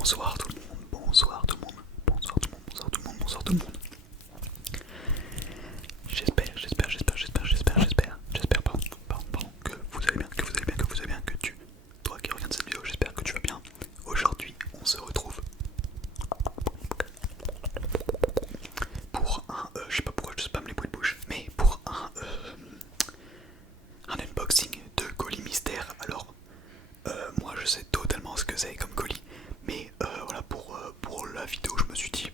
Bonsoir tout le monde, bonsoir tout le monde, bonsoir tout le monde, bonsoir tout le monde, bonsoir tout le monde. J'espère, pardon, que vous allez bien, toi qui regardes cette vidéo, j'espère que tu vas bien. Aujourd'hui, on se retrouve pour un, je sais pas pourquoi je spamme les bruits de bouche, mais pour un unboxing de colis mystère. Alors, moi je sais totalement ce que c'est comme colis, mais voilà, pour la vidéo, je me suis dit,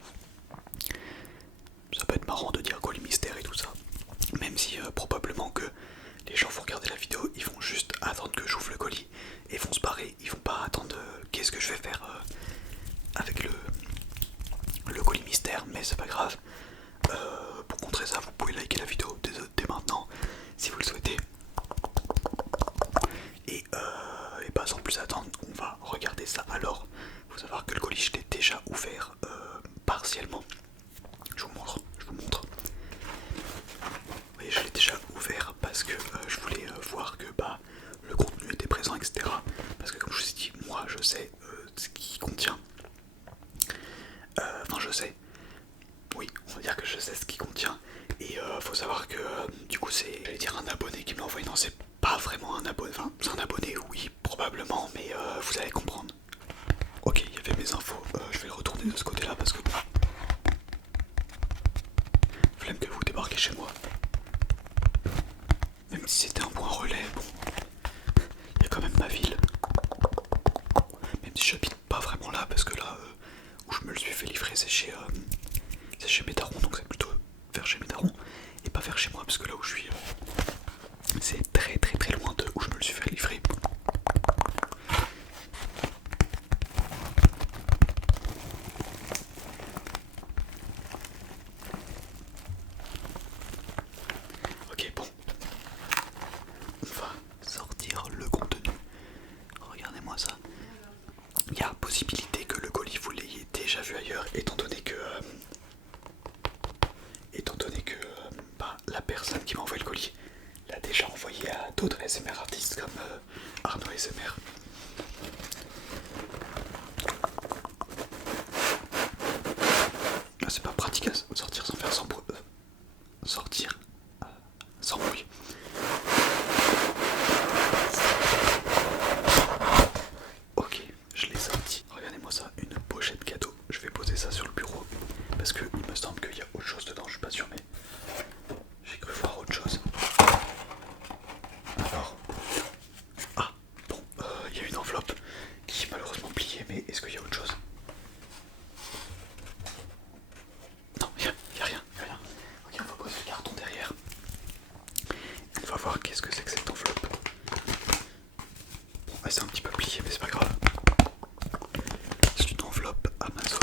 ça peut être marrant de dire colis mystère et tout ça, même si probablement que les gens vont regarder la vidéo, ils vont juste attendre que j'ouvre le colis et vont se barrer, ils vont pas attendre qu'est-ce que je vais faire avec le colis mystère, mais c'est pas grave. Pour contrer ça, vous pouvez liker la vidéo dès maintenant si vous le souhaitez. Et pas sans plus attendre, on va regarder ça. Alors, faut savoir que le colis je l'ai déjà ouvert partiellement. Je vous montre. Oui, je l'ai déjà ouvert parce que je voulais voir que le contenu était présent, etc. Parce que comme je vous ai dit, moi je sais ce qu'il contient. Enfin je sais. Oui, on va dire que je sais ce qu'il contient. Et faut savoir que du coup c'est, j'allais dire un abonné qui me l'a envoyé. Non, c'est pas vraiment un abonné. Enfin, c'est un abonné, oui, probablement, mais vous allez comprendre. Ok, il y avait mes infos. Je vais le retourner de ce côté-là parce que flemme que vous débarquez chez moi. Même si c'était un point relais, bon, il y a quand même ma ville. Même si j'habite pas vraiment là, parce que là où je me le suis fait livrer, c'est chez mes darons, donc c'est plutôt vers chez mes darons et pas vers chez moi, parce que là où je suis, c'est très loin de où je me le suis fait livrer. Ok, bon, on va sortir le contenu. Regardez-moi ça. Il y a possibilité que le colis vous l'ayez déjà vu ailleurs, étant donné que la personne qui m'a envoyé le colis l'a déjà envoyé à d'autres SMR artistes comme Arnaud SMR. Ah, c'est pas pratique à sortir sans faire sans bruit. Sortir sans bruit. Ok, je l'ai sorti. Regardez-moi ça, une pochette cadeau. Je vais poser ça sur le bureau parce que il me semble qu'il y a autre chose dedans, je suis pas sûr, mais j'ai cru voir autre chose. Alors, ah bon, il y a une enveloppe qui est malheureusement pliée, mais est-ce qu'il y a autre chose? Non, il y a rien. Ok, on va poser le carton derrière. On va voir qu'est-ce que c'est que cette enveloppe. Bon, c'est un petit peu plié, mais c'est pas grave. C'est une enveloppe Amazon.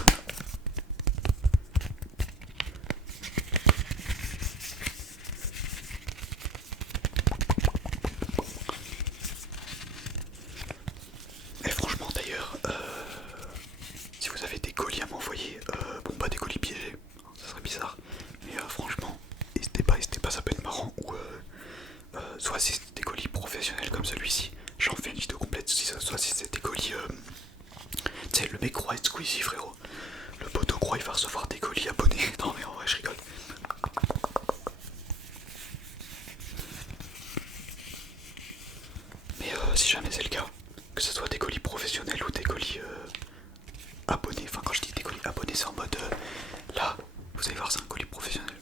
Et franchement d'ailleurs, si vous avez des colis à m'envoyer, bon pas des colis piégés, ça serait bizarre, mais franchement, n'hésitez pas, ça peut être marrant, ou soit si c'est des colis professionnels comme celui-ci, j'en fais une vidéo complète, soit si c'est des colis, tu sais le mec croit être Squeezie frérot, le poteau croit il va recevoir des colis abonnés, non mais en vrai je rigole. Mais si jamais c'est le cas, que ce soit des colis professionnels ou des colis abonnés, enfin quand je dis des colis abonnés c'est en mode là, vous allez voir c'est un colis professionnel.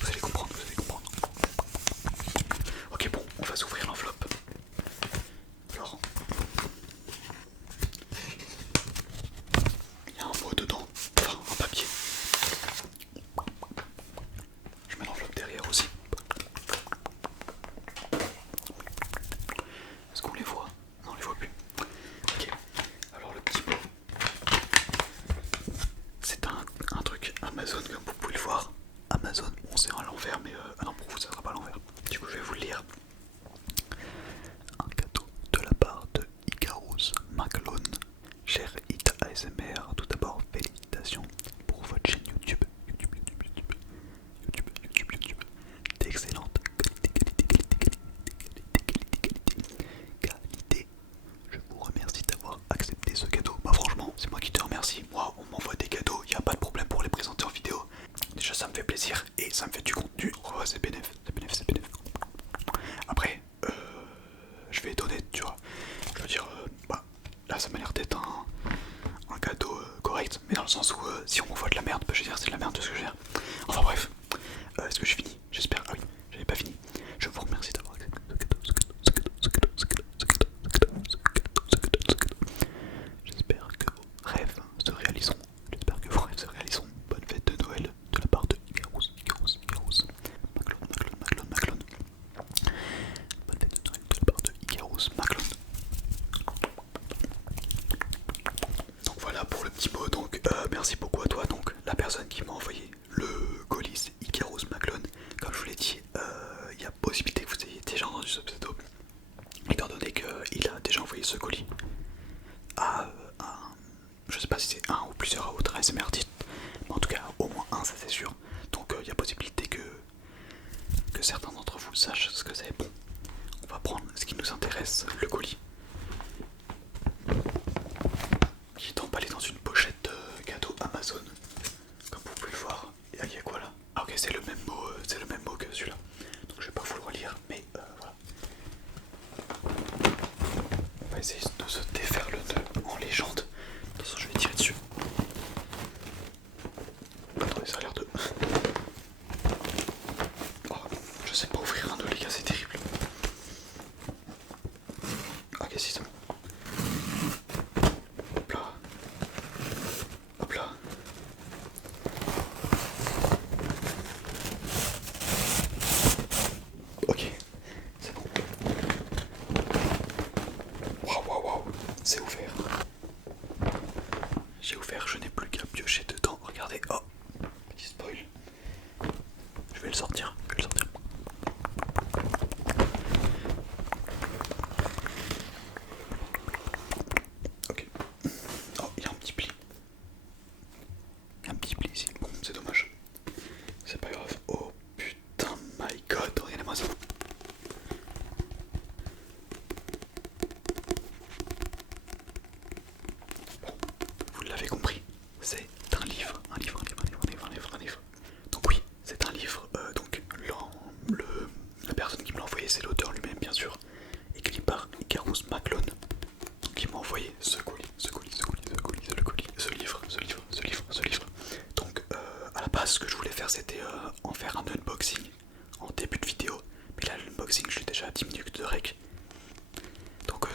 Vous allez comprendre. Ok bon, on va s'ouvrir l'enveloppe. Alors, il y a un mot dedans, enfin un papier. Je mets l'enveloppe derrière aussi. Est-ce qu'on les voit? Non, on les voit plus. Ok, alors le petit mot. C'est un truc Amazon comme vous pouvez le voir. sens où si on m'envoie de la merde, je veux dire c'est de la merde de ce que je veux dire. Enfin bref, est-ce que j'ai fini? J'espère. Ah oui, j'avais pas fini. Je vous remercie d'avoir accepté J'espère que vos rêves se réaliseront. J'espère que vos rêves se réaliseront. Bonne fête de Noël de la part de Icarus. Maclone. Bonne fête de Noël de la part de Icarus Maclone. Donc voilà pour le petit mot. Donc merci beaucoup à toi. Donc la personne qui m'a envoyé le colis Icarus Maclone. Comme je vous l'ai dit, il y a possibilité que vous ayez déjà entendu ce pseudo. Étant donné qu'il a déjà envoyé ce colis à je sais pas si c'est un ou plusieurs autres ASMR artistes, mais en tout cas au moins un, ça c'est sûr. Donc il y a possibilité que certains d'entre vous sachent ce que c'est. Bon, on va prendre ce qui nous intéresse, le colis, qui est emballé dans une pochette de cadeau Amazon, comme vous pouvez le voir. Et il y a quoi là? Ah ok, c'est le même mot que celui-là. Donc je vais pas vous le relire, mais voilà. On va essayer de se défaire le nœud en légende. De toute façon, je vais tirer dessus. Attendez, ça a l'air de... Oh, je sais pas ouvrir un nœud, les gars, c'est terrible. Ok, si, c'est bon. Hop là. Hop là. Ok, c'est bon. Waouh, c'est ouvert. J'ai ouvert, je n'ai plus qu'à piocher dedans. Regardez, oh, petit spoil. Je vais le sortir, Ok. Oh, il y a un petit pli. Un petit pli ici. Bon, c'est dommage. C'est pas grave. Oh putain, my god, regardez-moi ça. Bon, vous l'avez compris, c'est un livre. Donc oui, c'est un livre. Donc la personne qui me l'a envoyé, c'est l'auteur lui-même, bien sûr, écrit par Icarus Maclone, qui m'a envoyé ce livre. Donc à la base, ce que je voulais faire, c'était en faire un unboxing en début de vidéo, mais là l'unboxing, je suis déjà à 10 minutes de rec. Donc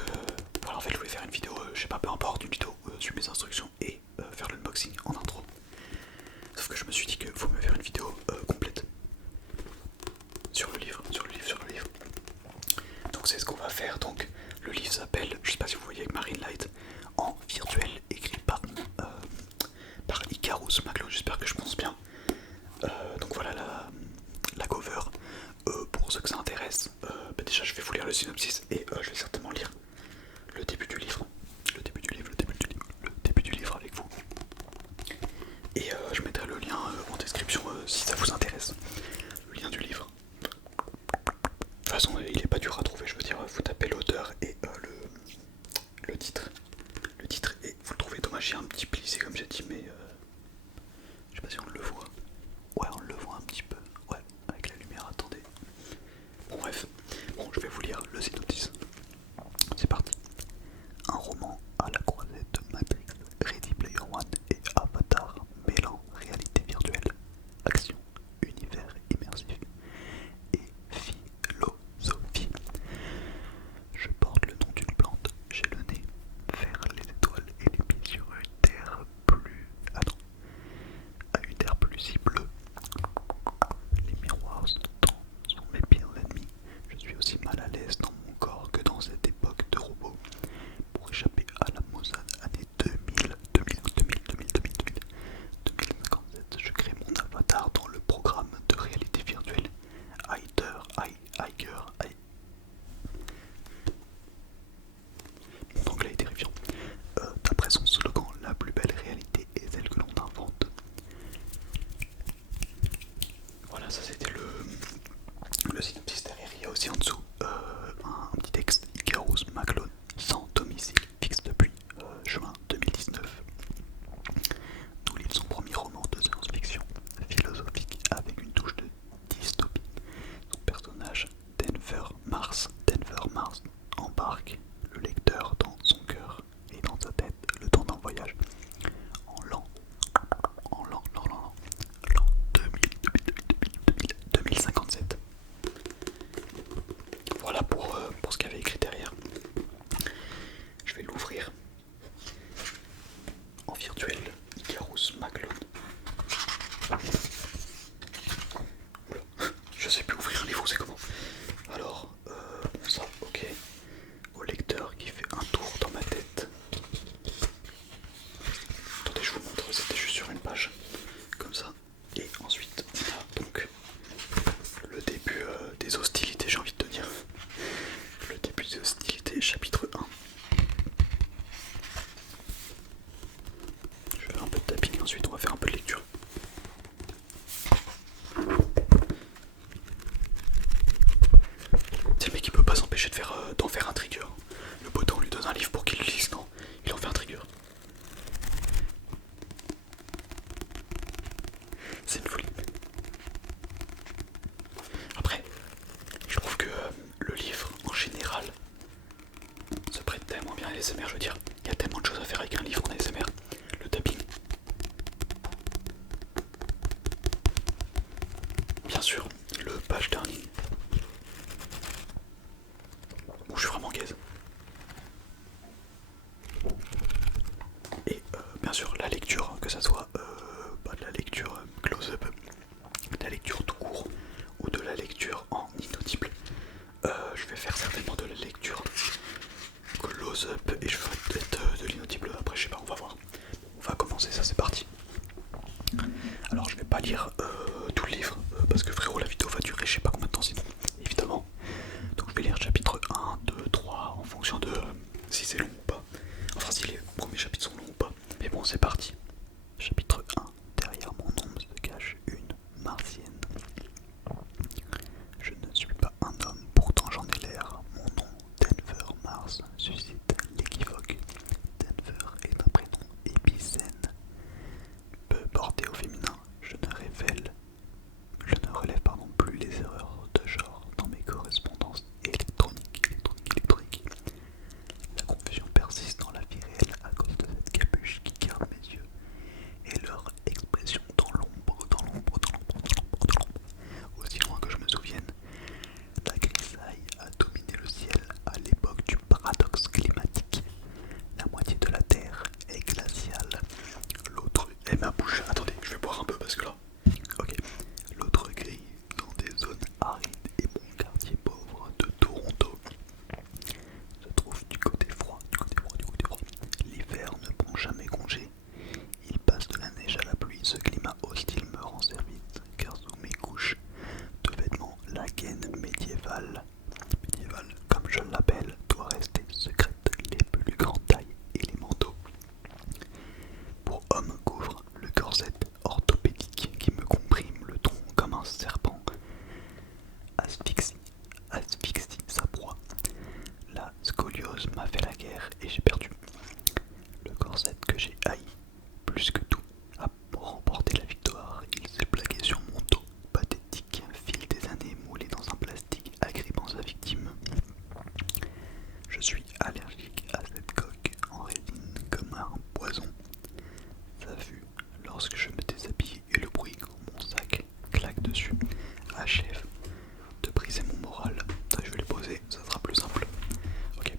voilà, en fait, je voulais faire une vidéo, je sais pas, peu importe, une vidéo sur mes instructions et faire l'unboxing en intro. Sauf que je me suis dit qu'il faut me faire une vidéo complète sur le livre. Donc c'est ce qu'on va faire. Donc le livre s'appelle, je sais pas si vous voyez avec Marine Light, en virtuel, écrit par Icarus Maclone, j'espère que je pense bien. Donc voilà la cover. Pour ceux que ça intéresse, déjà je vais vous lire le synopsis et je vais certainement lire le début du livre. Le début du livre avec vous. Et je mettrai le lien en description si ça vous intéresse. Le lien du livre. De toute façon, il est pas dur à trouver, je veux dire, vous tapez l'auteur et le titre. Le titre, et vous le trouvez. Dommage, il y a un petit pli, c'est comme j'ai dit, mais je sais pas si on le voit. Ouais, on le voit un petit peu. Ouais, avec la lumière, attendez. Bon, bref. Bon, je vais vous lire le synopsis. C'est d'en faire un trigger. Le poteau on lui donne un livre pour qu'il le lise, non, il en fait un trigger. C'est une folie. Après, je trouve que le livre en général se prête tellement bien à l'ASMR, je veux dire, il y a tellement de choses à faire avec un livre en ASMR. Le tapping, bien sûr, le page turning. Bon, je suis vraiment gaze. Et bien sûr la lecture, que ça soit de la lecture close-up, de la lecture tout court ou de la lecture en inaudible. Je vais faire certainement de la lecture close-up et je ferai peut-être de l'inaudible après, je sais pas, on va voir. On va commencer, ça c'est parti. Alors je vais pas lire tout le livre parce que frérot la vidéo va durer je sais pas combien de temps sinon, évidemment. Donc je vais lire chapitre 1, 2, 3 en fonction de si c'est long ou pas. Enfin si les premiers chapitres sont longs ou pas. Mais bon c'est parti. Chapitre 1. Derrière mon ombre se cache une martienne. Je ne suis pas un homme, pourtant j'en ai l'air. Mon nom, Denver Mars, suscite l'équivoque. Denver est un prénom épicène. Peu porté au féminin, je ne relève plus les erreurs de genre dans mes correspondances électroniques. La confusion persiste dans la vie réelle à cause de cette capuche qui garde mes yeux et leur expression dans l'ombre. Aussi loin que je me souvienne, la grisaille a dominé le ciel à l'époque du paradoxe climatique. La moitié de la Terre est glaciale. L'autre est ma bouche. Attendez, je vais boire un peu parce que là. Ok. L'autre grille dans des zones arides et mon quartier pauvre de Toronto se trouve du côté froid. L'hiver ne prend jamais congé. Il passe de la neige à la pluie. Ce climat hostile me rend service car sous mes couches de vêtements, la gaine médiévale comme je l'appelle, doit rester secrète. Les plus grandes tailles et les manteaux pour hommes couvrent le corset orthopédique qui me comprime le tronc comme un serpent. Asphyxie sa proie. La scoliose m'a fait la guerre et j'ai perdu. Le corset que j'ai haï plus que tout a remporté la victoire. Il s'est plaqué sur mon dos, pathétique, fil des années moulé dans un plastique agrippant sa victime. Je suis allergique à cette coque en résine comme un poison. Ça fut lorsque je me déshabille et le bruit quand mon sac claque dessus achève de briser mon moral. Ça, je vais les poser, ça sera plus simple. Ok.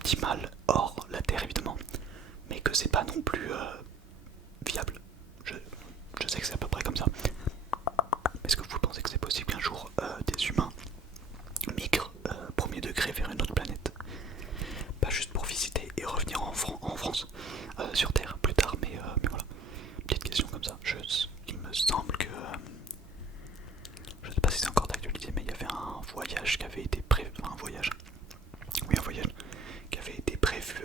optimale hors la Terre évidemment, mais que c'est pas non plus viable. Je sais que c'est à peu près comme ça. Est-ce que vous pensez que c'est possible qu'un jour des humains migrent premier degré vers une autre planète? Pas juste pour visiter et revenir en France, sur Terre plus tard, mais voilà. Petite question comme ça. Il me semble que... je sais pas si c'est encore d'actualité, mais il y avait un voyage qui avait été prévu... Enfin, un voyage... Oui, un voyage qui avait été prévu,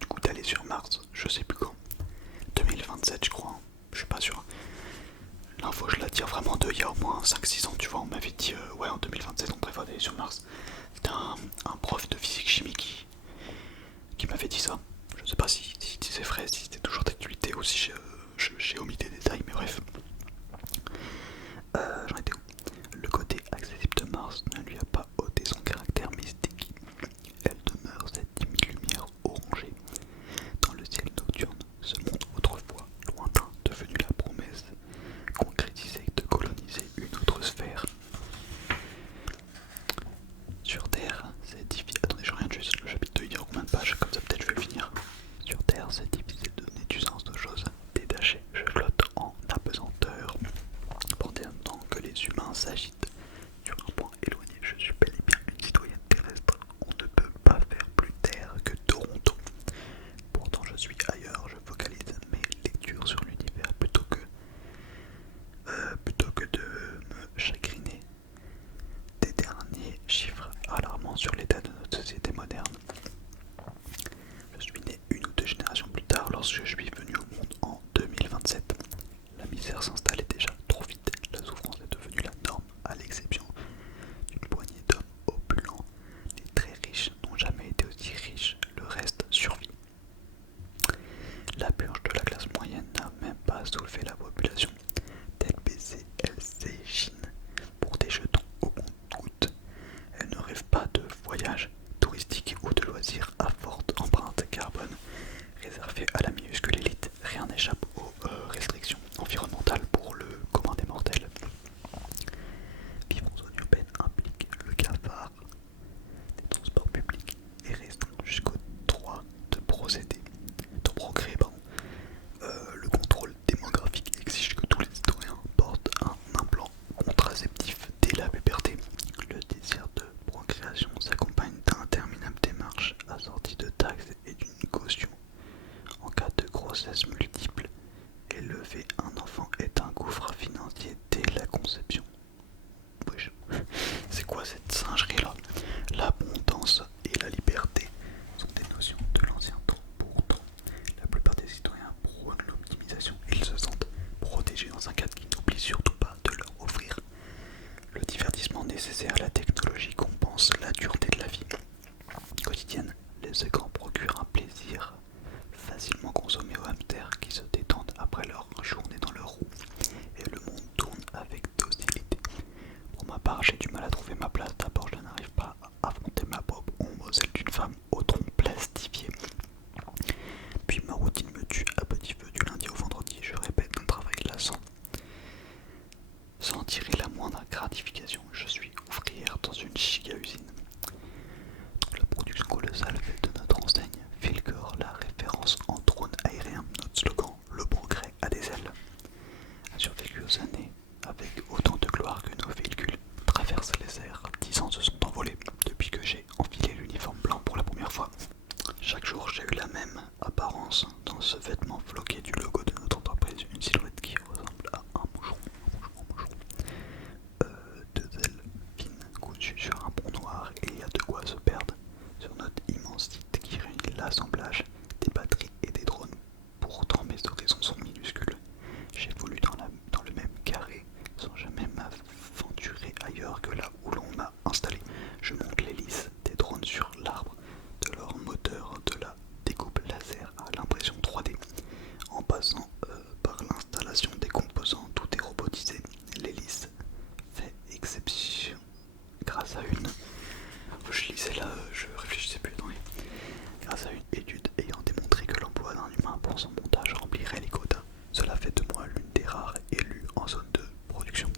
du coup, d'aller sur Mars. Je sais plus quand. 2027, je crois. Je suis pas sûr. L'info, je la tire vraiment de il y a au moins 5-6 ans, tu vois. On m'avait dit, ouais, en 2027, on prévoit d'aller sur Mars. C'était un prof de physique chimie qui m'avait dit ça. Je sais pas si c'est vrai, si c'était toujours d'actualité ou si j'ai omis des détails, mais bref. J'en étais où? Le côté accessible de Mars ne lui a pas ôté son caractère mystique. Elle demeure cette timide lumière orangée dans le ciel nocturne, ce monde autrefois lointain devenu la promesse concrétisée de coloniser une autre sphère. Sur Terre, c'est difficile. Attendez, je regarde juste le chapitre 2, il y a combien de pages, comme ça peut-être je vais le finir. Sur Terre, c'est difficile de donner du sens aux choses. Détaché, je flotte en apesanteur. Pendant que les humains s'agitent sur un point éloigné, je suis bel et bien une citoyenne terrestre. On ne peut pas faire plus terre que Toronto. Pourtant, je suis ailleurs, je focalise mes lectures sur l'univers plutôt que de me chagriner des derniers chiffres alarmants sur l'état de notre société moderne. Je suis né une ou deux générations plus tard lorsque je suis venu au monde en 2027. La misère s'installait déjà trop vite, la souffrance est devenue la norme, à l'exception d'une poignée d'hommes opulents. Les très riches n'ont jamais été aussi riches, le reste survit. La purge de la classe moyenne n'a même pas soulevé la population. Tête baissée, elle s'échine pour des jetons au compte-gouttes. Elle ne rêve pas de voyage touristique ou de loisirs à forte empreinte carbone réservés à la minuscule élite. Rien n'échappe aux restrictions environnementales pour le commun des mortels. Vivre en zone urbaine implique le cafard des transports publics et restreint jusqu'au droit de progrès. Le contrôle démographique exige que tous les citoyens portent un implant contraceptif dès la puberté. Le désir de procréation s'accompagne d'interminables démarches assorties de taxes et d'une caution. En cas de grossesse multiple, élever un enfant est un gouffre financier dès la conception. Wesh. C'est quoi cette singerie là? L'abondance et la liberté sont des notions de l'ancien temps. Pourtant, la plupart des citoyens prônent l'optimisation. Ils se sentent protégés dans un cadre qui n'oublie surtout pas de leur offrir le divertissement nécessaire à la technologie compense la dureté de la vie quotidienne. Les écrans procurent un plaisir facilement consommé aux hamsters qui se détendent après leur journée dans leur roue. Et le monde tourne avec docilité. Pour ma part, j'ai du mal à trouver ma place. D'abord, je n'arrive pas à affronter ma propre ombre, celle d'une femme au tronc plastifié. Puis ma routine me tue à petit feu du lundi au vendredi. Je répète un travail lassant sans tirer la moindre gratification. Je suis ouvrière dans une giga-usine. La production colossale faite de notre enseigne Filcor, la référence en drone aérien, notre slogan « Le progrès a des ailes » a survécu aux années avec autant de gloire que nos véhicules traversent les airs. 10 ans se sont envolés depuis que j'ai enfilé l'uniforme blanc pour la première fois. Chaque jour, j'ai eu la même apparence dans ce vêtement floqué du logo de notre entreprise, une silhouette qui ressemble à un moucheron. Deux ailes fines cousues sur un pont noir et il y a de quoi se perdre sur notre immense site qui réunit l'assemblage des batteries et des drones. Pourtant mes horizons sont minuscules. J'évolue dans le même carré sans jamais m'aventurer ailleurs que là où l'on m'a installé. Je monte l'hélice des drones sur l'arbre, de leur moteur, de la découpe laser à l'impression 3D, en passant par l'installation des composants. Tout est robotisé. L'hélice fait exception grâce à une... Je lisais là, je réfléchissais plus, attendez. Grâce à une étude ayant démontré que l'emploi d'un humain pour son montage remplirait les quotas. Cela fait de moi l'une des rares élus en zone de production.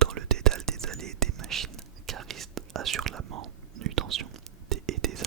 Dans le dédale des allées des machines, caristes assurent la manutention et des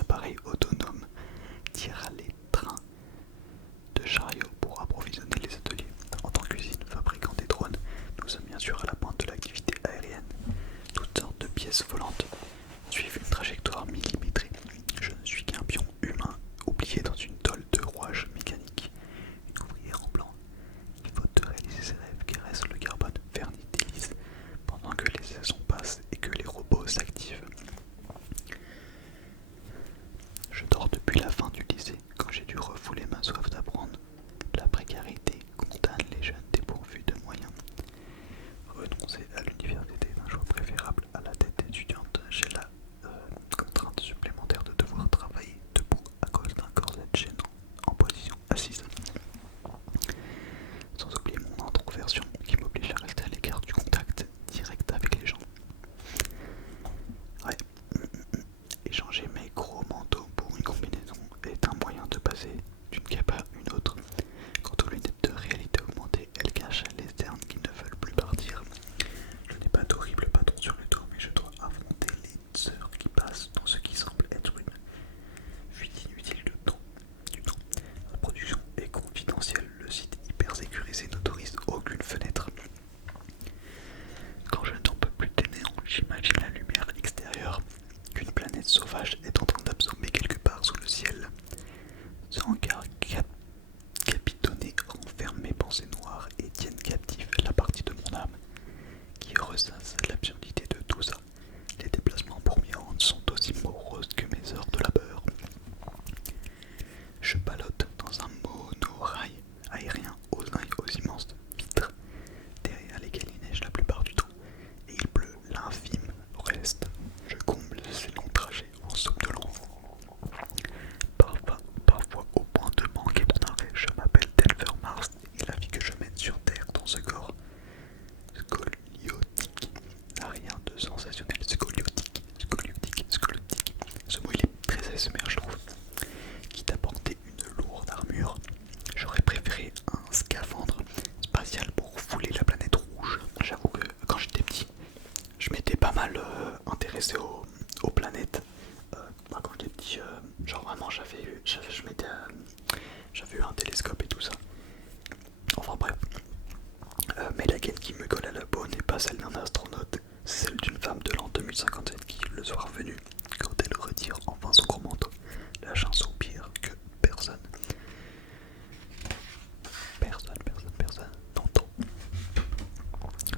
les gros manteaux pour une combinaison est un moyen de passer d'une cape à une autre. Quant aux lunettes de réalité augmentée, elles cachent les cernes qui ne veulent plus partir. Je n'ai pas d'horrible patron sur le dos, mais je dois affronter les heures qui passent dans ce qui semble être une fuite inutile de temps. La production est confidentielle, le site hyper sécurisé n'autorise aucune fenêtre. Quand je n'en peux plus des néons, j'imagine la lumière extérieure qu'une planète sauvage est en train d'absorber quelque part sous le ciel. Ce hangar capitonné renferme mes pensées noires et tiennent captive la partie de mon âme qui ressasse l'absurdité de tout ça. Les déplacements pour m'y rendre sont aussi moroses que mes heures de labeur. Je ballotte dans un monorail aérien aux immenses vitres, derrière lesquelles il neige la plupart du temps, et il pleut l'infime reste. Je comble ces longs trajets en somnolent. Parfois au point de manquer mon arrêt, je m'appelle Denver Mars et la vie que je mène sur Terre dans ce corps scoliotique n'a rien de sensationnel. Scoliotique. Ce mot il est très ASMR je trouve. Quitte à porter une lourde armure, j'aurais préféré un scaphandre spatial pour fouler la planète rouge. J'avoue que quand j'étais petit, je m'étais pas mal intéressé aux planètes. Quand j'étais petit, genre vraiment j'avais eu un télescope et tout ça. Enfin bref. Mais la quête qui me colle à la peau n'est pas celle d'un astronaute, c'est celle d'une femme de l'an 2057 qui, le soir venu, quand elle retire enfin son gros manteau, lâche un soupir que personne n'entend.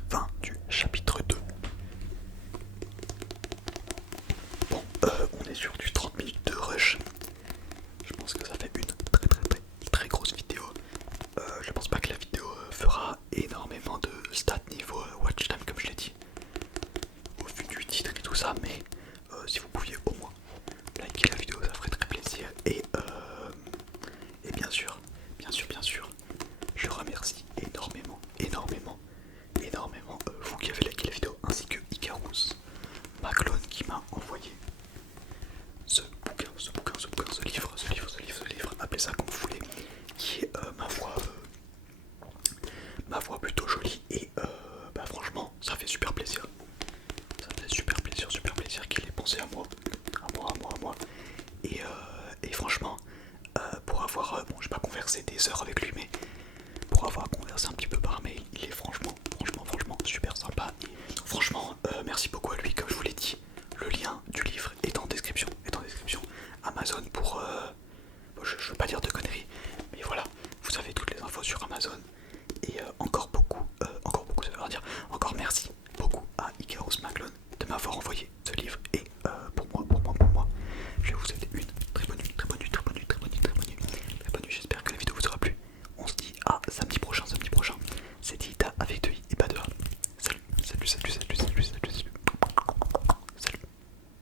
Fin du chapitre 2. Bon, on est sur du 30 minutes de rush. Je pense que ça fait une très grosse vidéo. Je pense pas que la vidéo fera énormément de stats niveau watch time comme je l'ai dit au vu du titre et tout ça, mais si vous pouviez au moins liker la vidéo, ça ferait très plaisir. Et bien sûr, je remercie énormément vous qui avez liké la vidéo, ainsi que Icarus, ma clone qui m'a envoyé ce livre, appelez ça comme vous voulez, qui est ma voix plutôt jolie et franchement ça fait super plaisir. Ça me fait super plaisir qu'il ait pensé à moi. Et franchement, pour avoir, bon, j'ai pas conversé des heures avec lui,